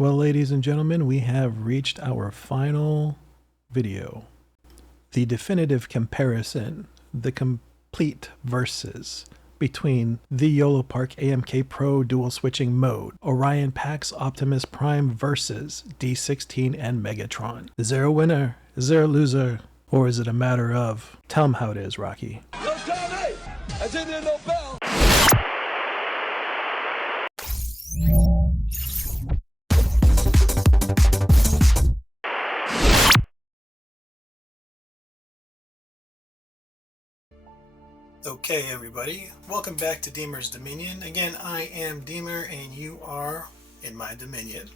Well, ladies and gentlemen, we have reached our final video. The definitive comparison, the complete versus between the Yolopark AMK Pro dual switching mode, Orion Pax Optimus Prime versus D-16 and Megatron. Is there a winner? Is there a loser? Or is it a matter of, tell them how it is, Rocky. Yo, Tommy! I didn't hear no bell! Okay, everybody, welcome back to Deemer's Dominion. Again, I am Deemer and you are in my Dominion.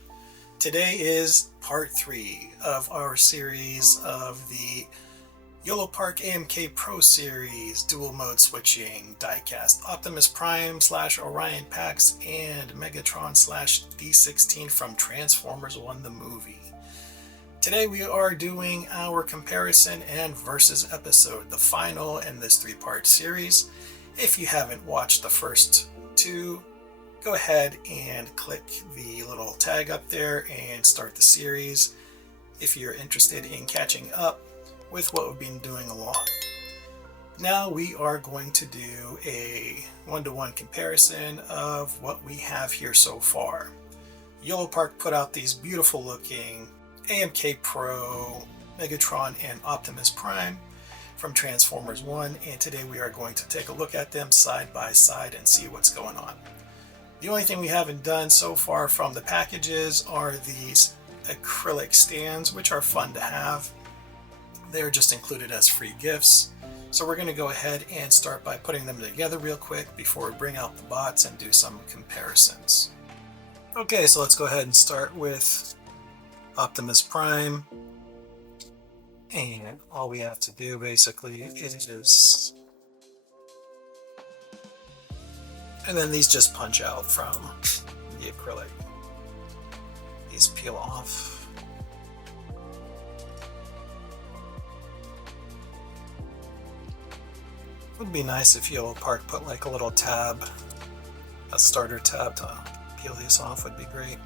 Today is part 3 of our series of the Yolopark AMK Pro Series dual mode switching diecast Optimus Prime / Orion Pax and Megatron / D-16 from Transformers 1 the movie. Today we are doing our comparison and versus episode, the final in this 3-part series. If you haven't watched the first 2, go ahead and click the little tag up there and start the series if you're interested in catching up with what we've been doing along. Now we are going to do a one-to-one comparison of what we have here so far. Yolopark put out these beautiful looking AMK Pro, Megatron, and Optimus Prime from Transformers 1, and today we are going to take a look at them side by side and see what's going on. The only thing we haven't done so far from the packages are these acrylic stands, which are fun to have. They're just included as free gifts. So we're going to go ahead and start by putting them together real quick before we bring out the bots and do some comparisons. Okay, so let's go ahead and start with Optimus Prime, and all we have to do basically is, and then these just punch out from the acrylic. These peel off. It would be nice if Yolopark put like a little tab, a starter tab to peel these off would be great.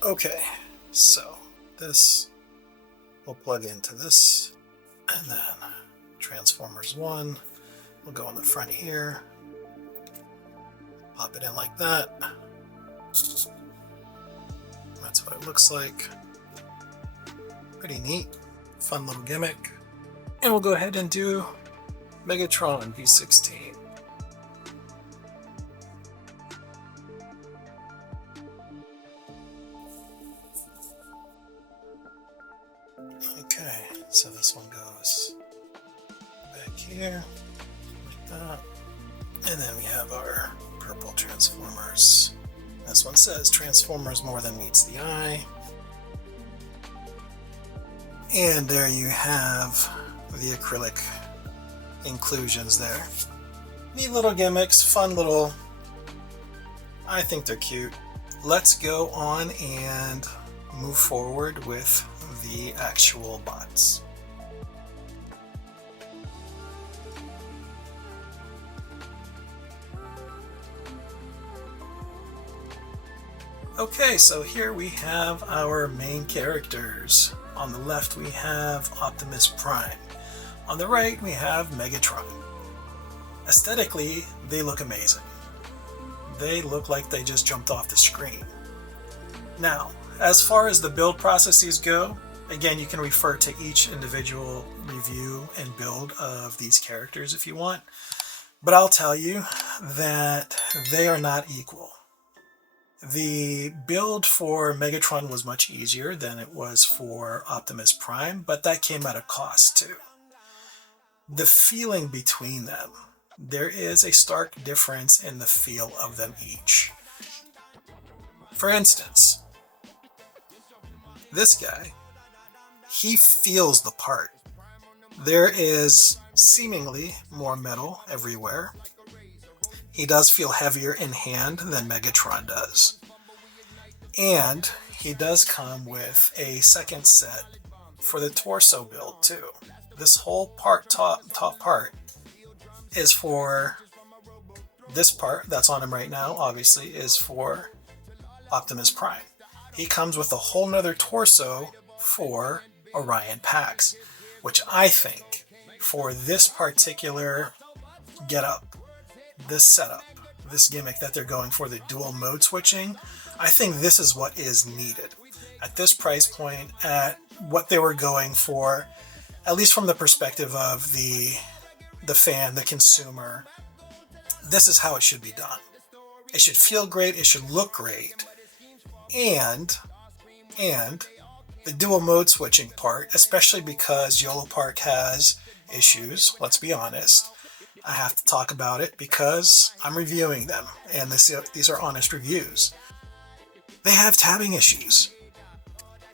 Okay, so this will plug into this, and then Transformers 1 will go on the front here, pop it in like that. That's what it looks like. Pretty neat, fun little gimmick. And we'll go ahead and do Megatron D-16. Okay, so this one goes back here, like that. And then we have our purple Transformers. This one says Transformers more than meets the eye. And there you have the acrylic inclusions there. Neat little gimmicks, fun little, I think they're cute. Let's go on and move forward with the actual bots. Okay, so here we have our main characters. On the left we have Optimus Prime. On the right we have Megatron. Aesthetically, they look amazing. They look like they just jumped off the screen. Now, as far as the build processes go, again, you can refer to each individual review and build of these characters if you want, but I'll tell you that they are not equal. The build for Megatron was much easier than it was for Optimus Prime, but that came at a cost too. The feeling between them, there is a stark difference in the feel of them each. For instance, this guy, he feels the part. There is seemingly more metal everywhere. He does feel heavier in hand than Megatron does. And he does come with a second set for the torso build too. This whole part, top part, is for this part that's on him right now, obviously, is for Optimus Prime. He comes with a whole nother torso for Orion Pax, which I think for this particular getup, this setup, this gimmick that they're going for, the dual mode switching, I think this is what is needed. At this price point, at what they were going for, at least from the perspective of the fan, the consumer, this is how it should be done. It should feel great, it should look great, and the dual mode switching part, especially because Yolopark has issues, let's be honest. I have to talk about it because I'm reviewing them, and these are honest reviews. They have tabbing issues.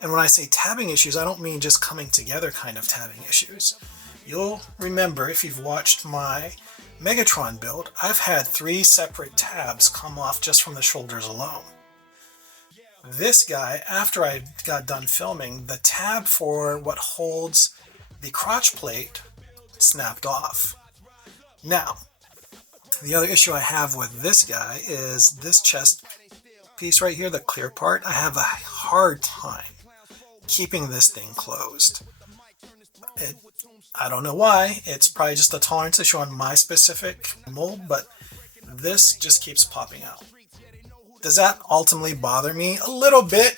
And when I say tabbing issues, I don't mean just coming together kind of tabbing issues. You'll remember, if you've watched my Megatron build, I've had 3 separate tabs come off just from the shoulders alone. This guy, after I got done filming, the tab for what holds the crotch plate snapped off. Now, the other issue I have with this guy is this chest piece right here, the clear part. I have a hard time keeping this thing closed. I don't know why. It's probably just a tolerance issue on my specific mold, but this just keeps popping out. Does that ultimately bother me? A little bit,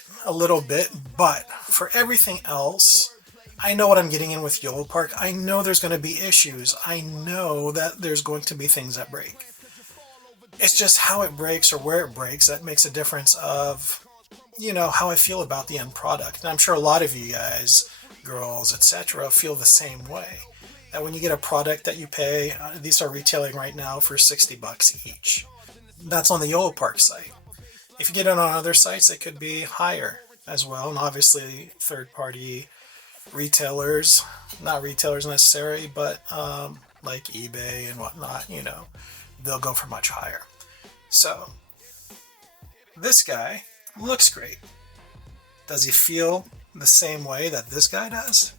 but for everything else, I know what I'm getting in with Yolopark. I know there's going to be issues. I know that there's going to be things that break. It's just how it breaks or where it breaks that makes a difference of, how I feel about the end product. And I'm sure a lot of you guys, girls, etc., feel the same way. That when you get a product that you pay, these are retailing right now for $60 each. That's on the Yolopark site. If you get it on other sites, it could be higher as well. And obviously, third-party retailers, not retailers necessarily, but like eBay and whatnot, they'll go for much higher. So, this guy looks great. Does he feel the same way that this guy does?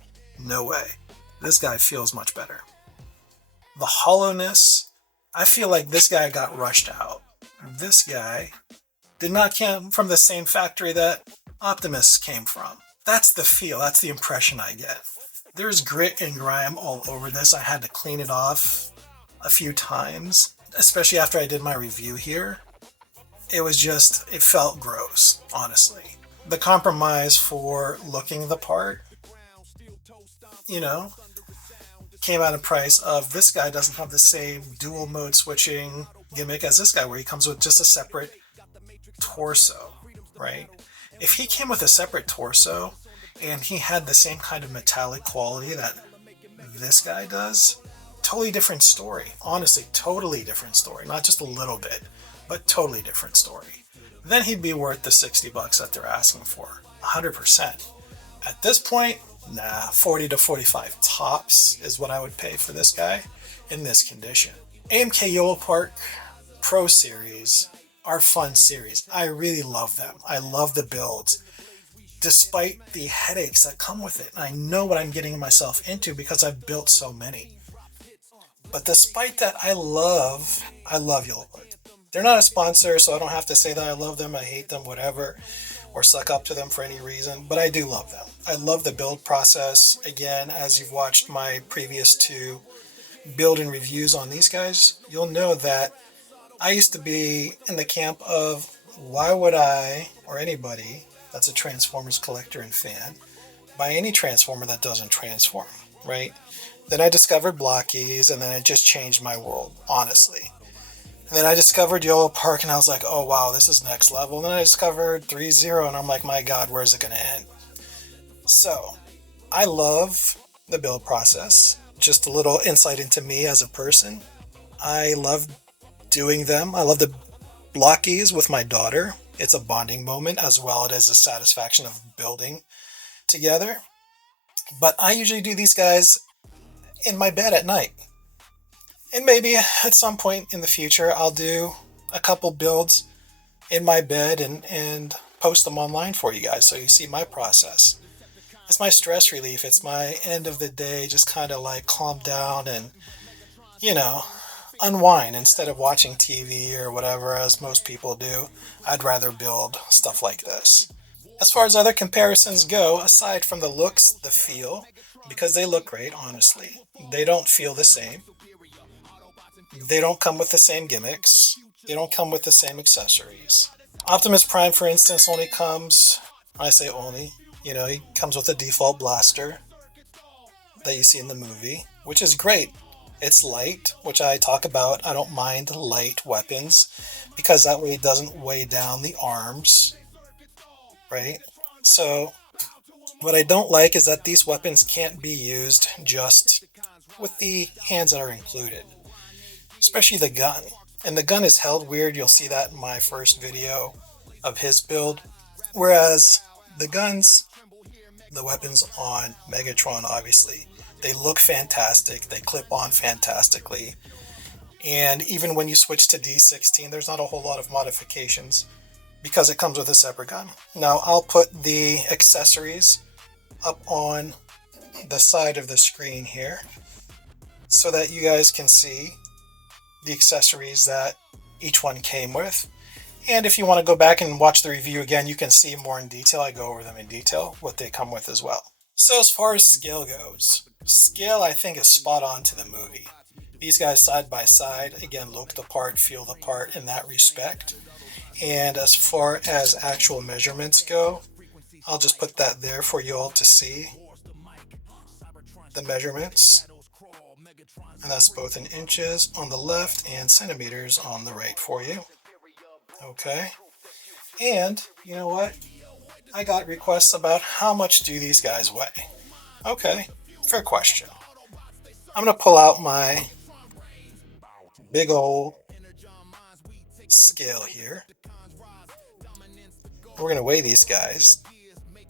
No way. This guy feels much better. The hollowness, I feel like this guy got rushed out. This guy did not come from the same factory that Optimus came from. That's the feel, that's the impression I get. There's grit and grime all over this. I had to clean it off a few times, especially after I did my review here. It felt gross, honestly. The compromise for looking the part, came at a price of this guy doesn't have the same dual mode switching gimmick as this guy, where he comes with just a separate torso, right? If he came with a separate torso and he had the same kind of metallic quality that this guy does, totally different story. Honestly, totally different story. Not just a little bit, but totally different story. Then he'd be worth the $60 that they're asking for, 100%. At this point, 40 to 45 tops is what I would pay for this guy in this condition. AMK Yolopark Pro Series are fun series. I really love them. I love the builds, despite the headaches that come with it. I know what I'm getting myself into because I've built so many. But despite that, I love Yolopark. They're not a sponsor, so I don't have to say that I love them, I hate them, whatever, or suck up to them for any reason, but I do love them. I love the build process. Again, as you've watched my previous 2 build and reviews on these guys, you'll know that I used to be in the camp of, why would I, or anybody that's a Transformers collector and fan, buy any Transformer that doesn't transform, right? Then I discovered Blockies, and then it just changed my world, honestly. And then I discovered Yolopark, and I was like, oh wow, this is next level. And then I discovered 3.0, and I'm like, my god, where's it going to end? So, I love the build process. Just a little insight into me as a person. I love doing them. I love the Blockies with my daughter. It's a bonding moment, as well as a satisfaction of building together. But I usually do these guys in my bed at night. And maybe at some point in the future, I'll do a couple builds in my bed and post them online for you guys so you see my process. It's my stress relief. It's my end of the day, just kind of like calm down and, you know, unwind instead of watching TV or whatever, as most people do. I'd rather build stuff like this. As far as other comparisons go, aside from the looks, the feel, because they look great, honestly, they don't feel the same. They don't come with the same gimmicks. They don't come with the same accessories. Optimus Prime, for instance, only comes, I say only, he comes with a default blaster that you see in the movie, which is great. It's light, which I talk about. I don't mind light weapons because that way it doesn't weigh down the arms, right? So, what I don't like is that these weapons can't be used just with the hands that are included, especially the gun. And the gun is held weird. You'll see that in my first video of his build. Whereas the guns, the weapons on Megatron, obviously, they look fantastic. They clip on fantastically. And even when you switch to D-16, there's not a whole lot of modifications because it comes with a separate gun. Now, I'll put the accessories up on the side of the screen here so that you guys can see the accessories that each one came with. And if you want to go back and watch the review again, you can see more in detail. I go over them in detail, what they come with as well. So as far as scale goes, scale I think is spot on to the movie. These guys side by side, again, look the part, feel the part in that respect. And as far as actual measurements go, I'll just put that there for you all to see. The measurements. And that's both in inches on the left and centimeters on the right for you. Okay. And you know what? I got requests about how much do these guys weigh. Okay, fair question. I'm going to pull out my big old scale here. We're going to weigh these guys.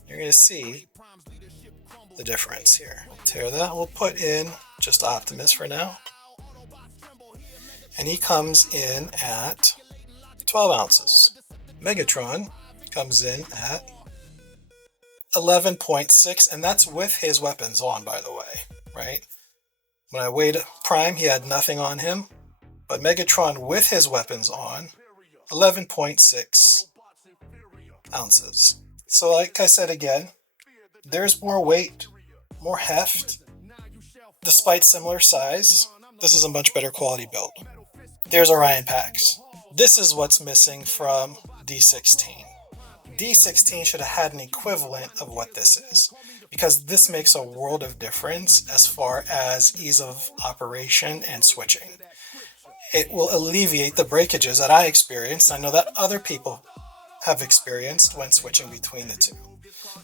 You're going to see the difference here. We'll tear that. We'll put in just Optimus for now. And he comes in at 12 ounces. Megatron comes in at 11.6, and that's with his weapons on, by the way, right? When I weighed Prime, he had nothing on him, but Megatron with his weapons on, 11.6 ounces. So like I said again, there's more weight, more heft, despite similar size. This is a much better quality build. There's Orion Pax. This is what's missing from D-16. D-16 should have had an equivalent of what this is, because this makes a world of difference as far as ease of operation and switching. It will alleviate the breakages that I experienced. I know that other people have experienced when switching between the two.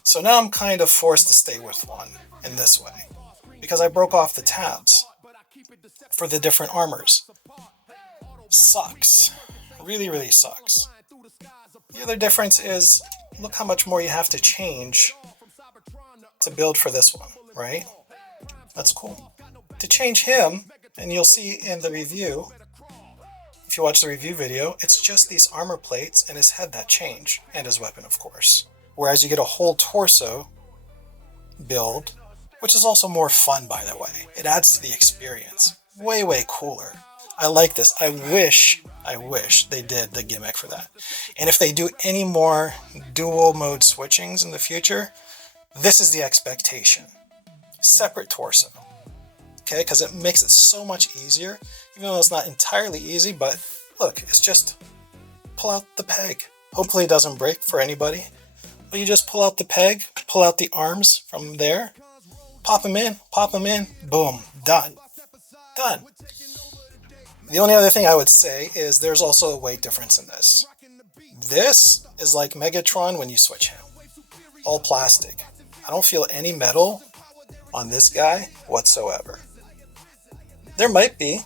So now I'm kind of forced to stay with one in this way, because I broke off the tabs for the different armors. Sucks. Really, really sucks. The other difference is, look how much more you have to change to build for this one, right? That's cool. To change him, and you'll see in the review, if you watch the review video, it's just these armor plates and his head that change, and his weapon, of course. Whereas you get a whole torso build, which is also more fun, by the way. It adds to the experience. Way, way cooler. I like this. I wish they did the gimmick for that. And if they do any more dual mode switchings in the future, this is the expectation. Separate torso. Okay, because it makes it so much easier, even though it's not entirely easy, but look, it's just pull out the peg. Hopefully it doesn't break for anybody. But you just pull out the peg, pull out the arms from there, pop them in, boom, done. Done. The only other thing I would say is there's also a weight difference in this. This is like Megatron when you switch him. All plastic. I don't feel any metal on this guy whatsoever. There might be.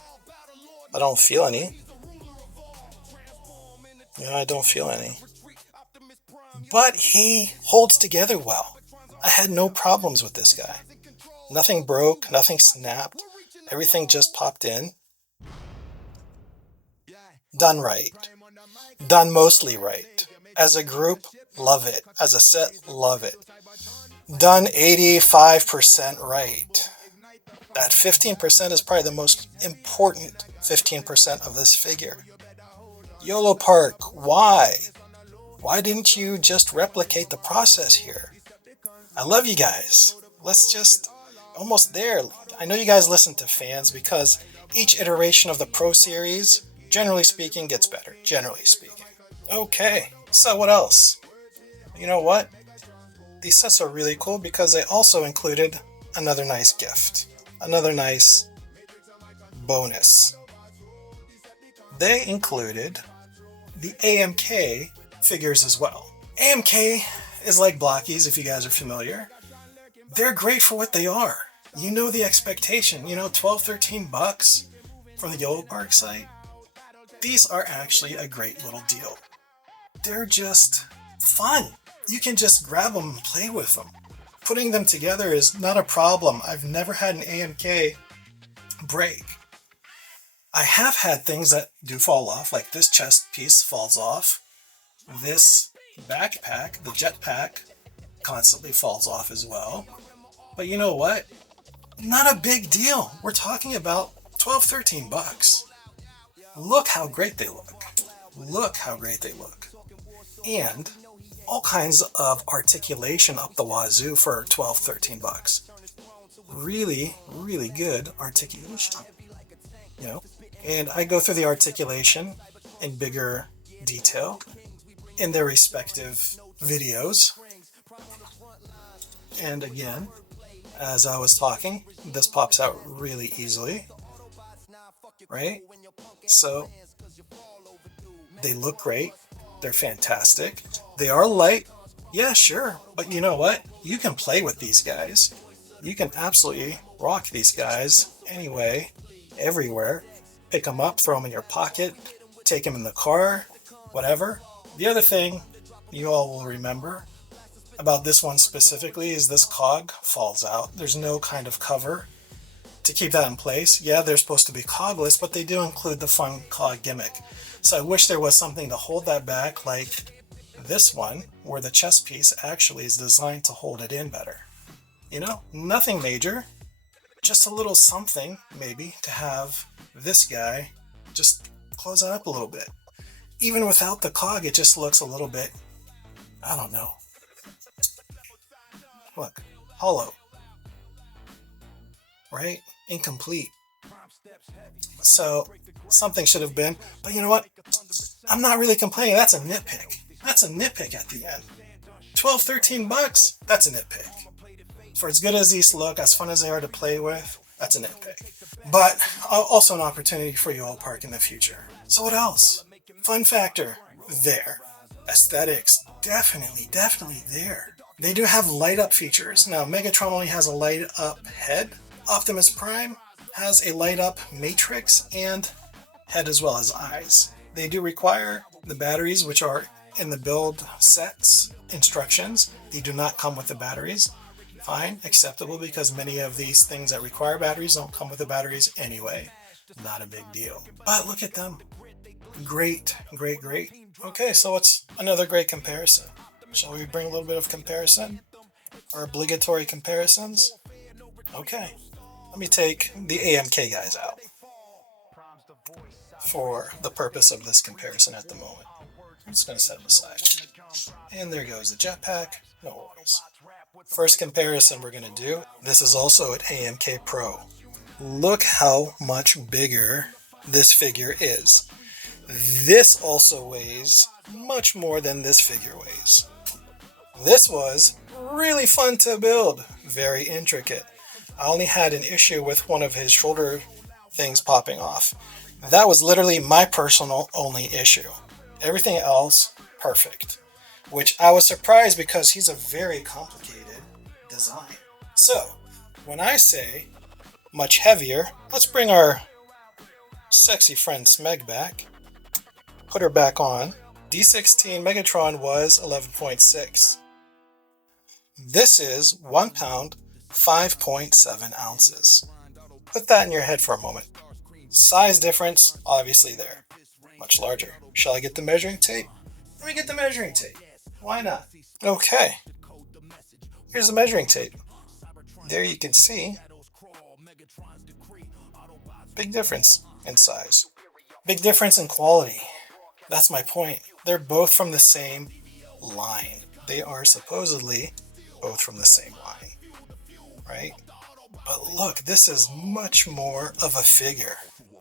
I don't feel any. Yeah, I don't feel any. But he holds together well. I had no problems with this guy. Nothing broke, nothing snapped. Everything just popped in. Done right. Done mostly right. As a group, love it. As a set, love it. done 85% right. That 15% is probably the most important 15% of this figure. Yolopark, why? Why didn't you just replicate the process here? I love you guys. Let's just, almost there. I know you guys listen to fans because each iteration of the Pro Series, generally speaking, gets better. Generally speaking. Okay, so what else? You know what? These sets are really cool because they also included another nice gift. Another nice bonus. They included the AMK figures as well. AMK is like blockies, if you guys are familiar. They're great for what they are. You know the expectation, 12, 13 bucks from the Yolopark site. These are actually a great little deal. They're just fun. You can just grab them and play with them. Putting them together is not a problem. I've never had an AMK break. I have had things that do fall off, like this chest piece falls off. This backpack, the jetpack, constantly falls off as well. But you know what? Not a big deal. We're talking about 12, 13 bucks. Look how great they look. Look how great they look. And all kinds of articulation up the wazoo for 12, 13 bucks. Really, really good articulation. And I go through the articulation in bigger detail in their respective videos. And again, as I was talking, this pops out really easily, right? So they look great. They're fantastic. They are light. Yeah, sure. But you know what? You can play with these guys. You can absolutely rock these guys anyway, everywhere. Pick them up, throw them in your pocket, take them in the car, whatever. The other thing you all will remember about this one specifically is this cog falls out. There's no kind of cover to keep that in place. Yeah, they're supposed to be cogless, but they do include the fun cog gimmick. So I wish there was something to hold that back, like this one, where the chest piece actually is designed to hold it in better. Nothing major, just a little something maybe to have this guy just close it up a little bit. Even without the cog, it just looks a little bit, I don't know. Look, hollow, right? Incomplete. So something should have been, but you know what? I'm not really complaining. That's a nitpick. That's a nitpick at the end. 12, 13 bucks, that's a nitpick. For as good as these look, as fun as they are to play with, that's a nitpick. But also an opportunity for Yolopark in the future. So what else? Fun factor, there. Aesthetics, definitely there. They do have light up features. Now, Megatron only has a light up head. Optimus Prime has a light up matrix and head as well as eyes. They do require the batteries, which are in the build sets instructions. They do not come with the batteries. Fine, acceptable, because many of these things that require batteries don't come with the batteries anyway. Not a big deal. But look at them. Great. Okay, so what's another great comparison? Shall we bring a little bit of comparison? Our obligatory comparisons? Okay, let me take the AMK guys out for the purpose of this comparison at the moment. I'm just going to set them aside. And there goes the jetpack. No worries. First comparison we're going to do. This is also an AMK Pro. Look how much bigger this figure is. This also weighs much more than this figure weighs. This was really fun to build. Very intricate. I only had an issue with one of his shoulder things popping off. That was literally my personal only issue. Everything else, perfect. Which I was surprised because he's a very complicated design. So, when I say much heavier, let's bring our sexy friend Smeg back. Put her back on. D-16 Megatron was 11.6. This is 1 pound, 5.7 ounces. Put that in your head for a moment. Size difference, obviously there. Much larger. Shall I get the measuring tape? Let me get the measuring tape. Why not? Okay. Here's the measuring tape. There you can see big difference in size. Big difference in quality. That's my point. They're both from the same line. They are supposedly both from the same line, right? But look, this is much more of a figure.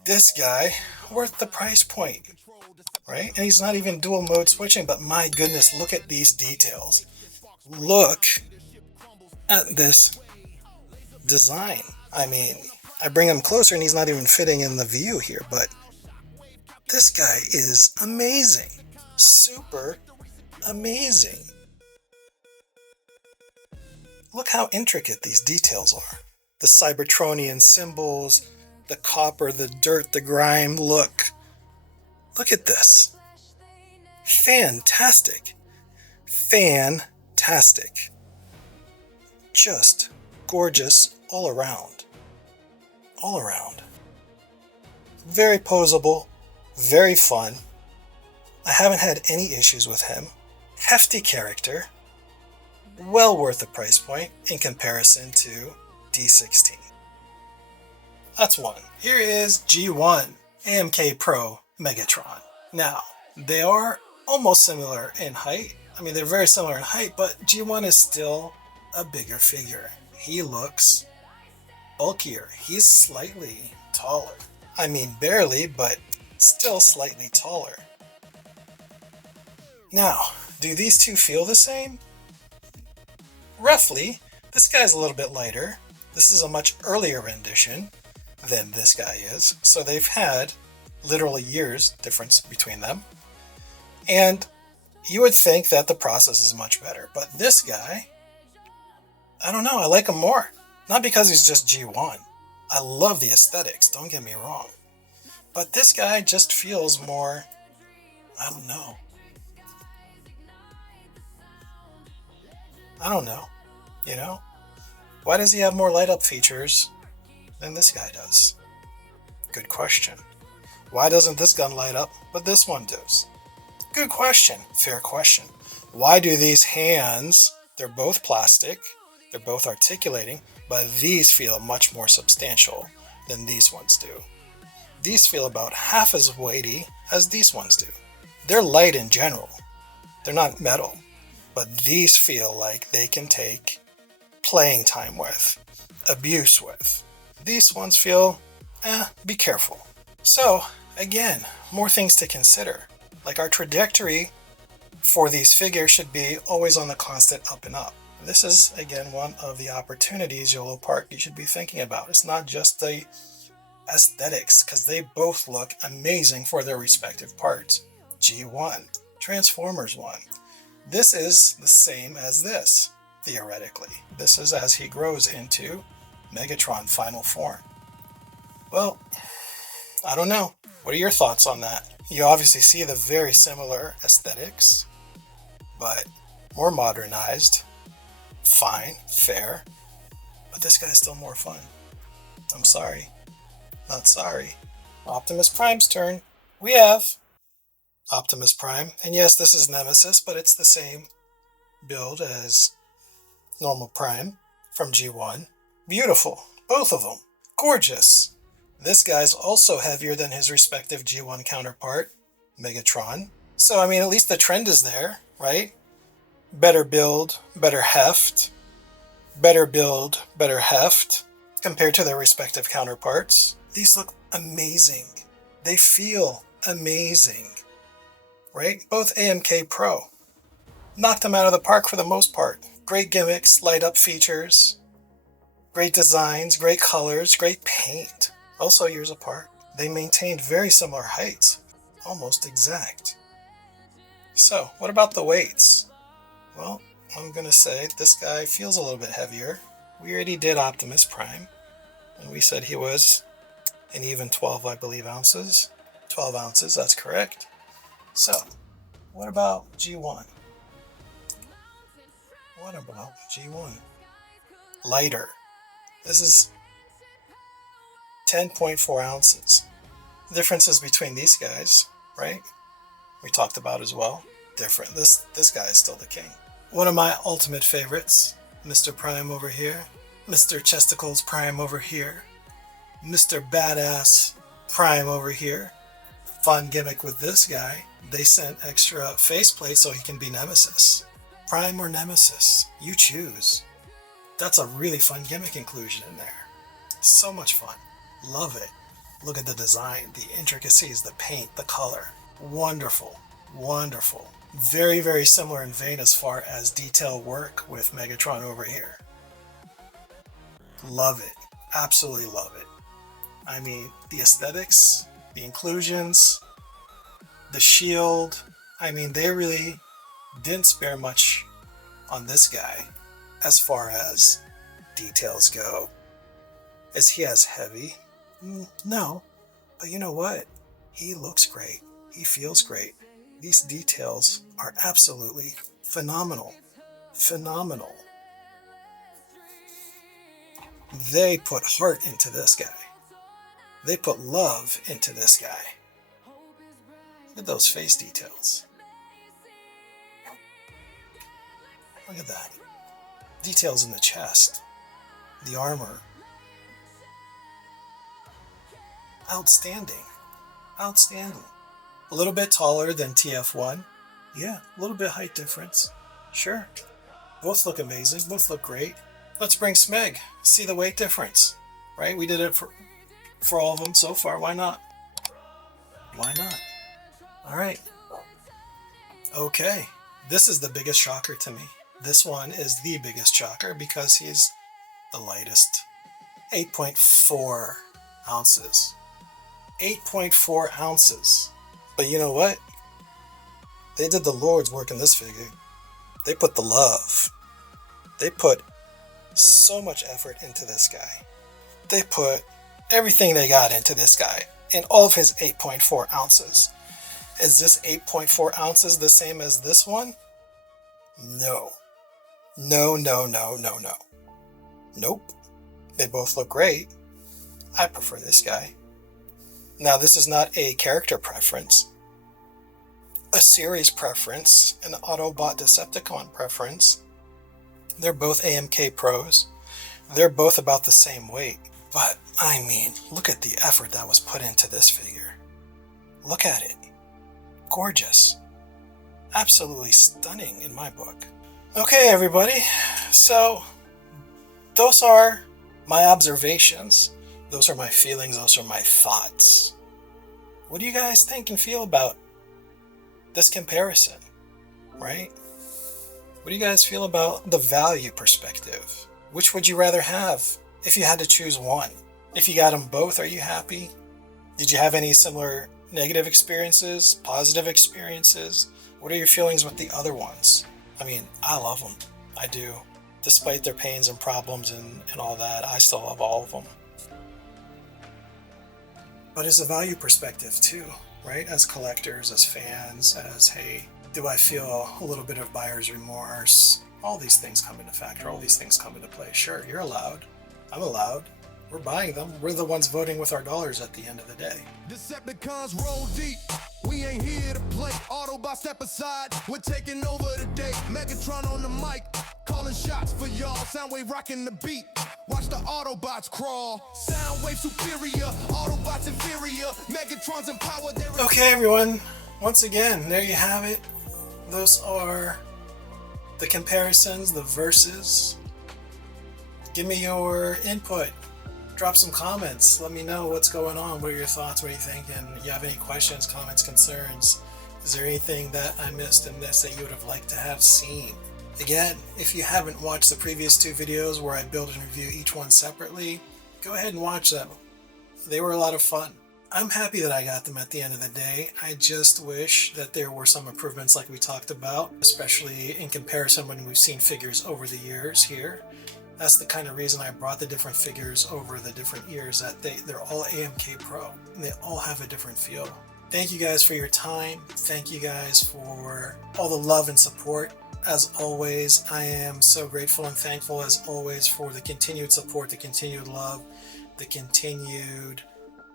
This guy, worth the price point, right? And he's not even dual mode switching, but my goodness, look at these details. Look at this design. I mean, I bring him closer and he's not even fitting in the view here, but this guy is amazing. Super amazing. Look how intricate these details are. The Cybertronian symbols, the copper, the dirt, the grime. Look at this. Fantastic. Fantastic. Just gorgeous all around. All around. Very posable, very fun. I haven't had any issues with him. Hefty character. Well worth the price point in comparison to D-16. That's one. Here is G1 AMK Pro Megatron. Now, they are almost similar in height. I mean, they're very similar in height, but G1 is still a bigger figure. He looks bulkier. He's slightly taller. I mean, barely, but still slightly taller. Now, do these two feel the same? Roughly. This guy's a little bit lighter. This is a much earlier rendition than this guy is, so they've had literally years difference between them. And you would think that the process is much better, but this guy, I don't know, I like him more. Not because he's just G1. I love the aesthetics, don't get me wrong. But this guy just feels more, I don't know. You know? Why does he have more light up features than this guy does? Good question. Why doesn't this gun light up, but this one does? Good question. Fair question. Why do these hands, they're both plastic, they're both articulating, but these feel much more substantial than these ones do? These feel about half as weighty as these ones do. They're light in general. They're not metal. But these feel like they can take playing time with, abuse with. These ones feel, be careful. So, again, more things to consider. Like our trajectory for these figures should be always on the constant up and up. This is, again, one of the opportunities, Yolopark, you should be thinking about. It's not just the aesthetics, because they both look amazing for their respective parts. G1, Transformers 1. This is the same as this, theoretically. This is as he grows into Megatron final form. Well, I don't know. What are your thoughts on that? You obviously see the very similar aesthetics, but more modernized. Fine, fair. But this guy's still more fun. I'm sorry. Not sorry. Optimus Prime's turn. We have Optimus Prime. And yes, this is Nemesis, but it's the same build as normal Prime from G1. Beautiful. Both of them. Gorgeous. This guy's also heavier than his respective G1 counterpart, Megatron. So, I mean, at least the trend is there, right? Better build, better heft. Better build, better heft compared to their respective counterparts. These look amazing. They feel amazing. Right? Both AMK Pro. Knocked them out of the park for the most part. Great gimmicks, light up features, great designs, great colors, great paint. Also years apart. They maintained very similar heights. Almost exact. So, what about the weights? Well, I'm going to say this guy feels a little bit heavier. We already did Optimus Prime, and we said he was an even 12, I believe, ounces. 12 ounces, that's correct. So, what about G1? What about G1? Lighter. This is 10.4 ounces. Differences between these guys, right? We talked about as well. Different. This guy is still the king. One of my ultimate favorites, Mr. Prime over here, Mr. Chesticles Prime over here, Mr. Badass Prime over here. Fun gimmick with this guy, they sent extra faceplate so he can be Nemesis. Prime or Nemesis, you choose. That's a really fun gimmick inclusion in there. So much fun. Love it. Look at the design, the intricacies, the paint, the color. Wonderful. Wonderful. Very, very similar in vein as far as detail work with Megatron over here. Love it. Absolutely love it. I mean, the aesthetics, the inclusions, the shield. I mean, they really didn't spare much on this guy as far as details go. Is he as heavy? No. But you know what? He looks great. He feels great. These details are absolutely phenomenal. Phenomenal. They put heart into this guy. They put love into this guy. Look at those face details. Look at that. Details in the chest. The armor. Outstanding. Outstanding. A little bit taller than TF1. Yeah, a little bit height difference. Sure. Both look amazing. Both look great. Let's bring Smeg. See the weight difference. Right? We did it for all of them so far. Why not? Why not? Alright. Okay. This is the biggest shocker to me. This one is the biggest shocker because he's the lightest. 8.4 ounces. 8.4 ounces. But you know what? They did the Lord's work in this figure. They put the love. They put so much effort into this guy. They put everything they got into this guy in all of his 8.4 ounces. Is this 8.4 ounces the same as this one? No. No, no, no, no, no. Nope. They both look great. I prefer this guy. Now, this is not a character preference, a series preference, an Autobot Decepticon preference. They're both AMK pros. They're both about the same weight. But, I mean, look at the effort that was put into this figure. Look at it. Gorgeous. Absolutely stunning in my book. Okay, everybody. So, those are my observations. Those are my feelings. Those are my thoughts. What do you guys think and feel about this comparison? Right? What do you guys feel about the value perspective? Which would you rather have if you had to choose one? If you got them both, are you happy? Did you have any similar negative experiences, positive experiences? What are your feelings with the other ones? I mean, I love them. I do. Despite their pains and problems and all that, I still love all of them. But it's a value perspective too, right? As collectors, as fans, as, hey, do I feel a little bit of buyer's remorse? All these things come into factor. All these things come into play. Sure, you're allowed. I'm allowed. We're buying them. We're the ones voting with our dollars at the end of the day. Decepticons roll deep. We ain't here to play. Autobot step aside. We're taking over today. Megatron on the mic. Calling shots for y'all. Soundwave rocking the beat. Watch the Autobots crawl. Soundwave superior. Autobots inferior. Megatron's in power. Okay, everyone. Once again, there you have it. Those are the comparisons, the verses. Give me your input. Drop some comments. Let me know what's going on. What are your thoughts? What are you thinking? You have any questions, comments, concerns? Is there anything that I missed in this that you would have liked to have seen? Again, if you haven't watched the previous two videos where I build and review each one separately, go ahead and watch them. They were a lot of fun. I'm happy that I got them at the end of the day. I just wish that there were some improvements like we talked about, especially in comparison when we've seen figures over the years here. That's the kind of reason I brought the different figures over the different years, that they're all AMK Pro, and they all have a different feel. Thank you guys for your time. Thank you guys for all the love and support. As always, I am so grateful and thankful as always for the continued support, the continued love, the continued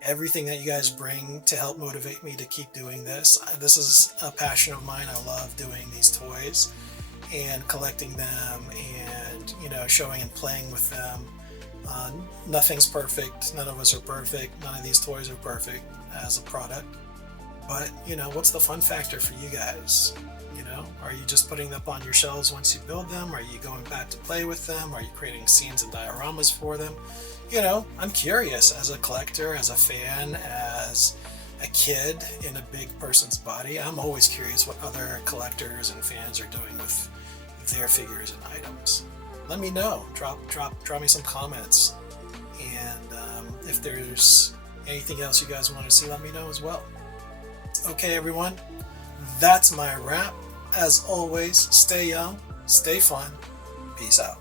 everything that you guys bring to help motivate me to keep doing this. This is a passion of mine. I love doing these toys and collecting them and and, you know, showing and playing with them. Nothing's perfect. None of us are perfect. None of these toys are perfect as a product. But, you know, what's the fun factor for you guys? You know, are you just putting them up on your shelves once you build them? Are you going back to play with them? Are you creating scenes and dioramas for them? You know, I'm curious as a collector, as a fan, as a kid in a big person's body. I'm always curious what other collectors and fans are doing with their figures and items. Let me know. Drop me some comments. And if there's anything else you guys want to see, let me know as well. Okay, everyone, that's my wrap. As always, stay young, stay fun. Peace out.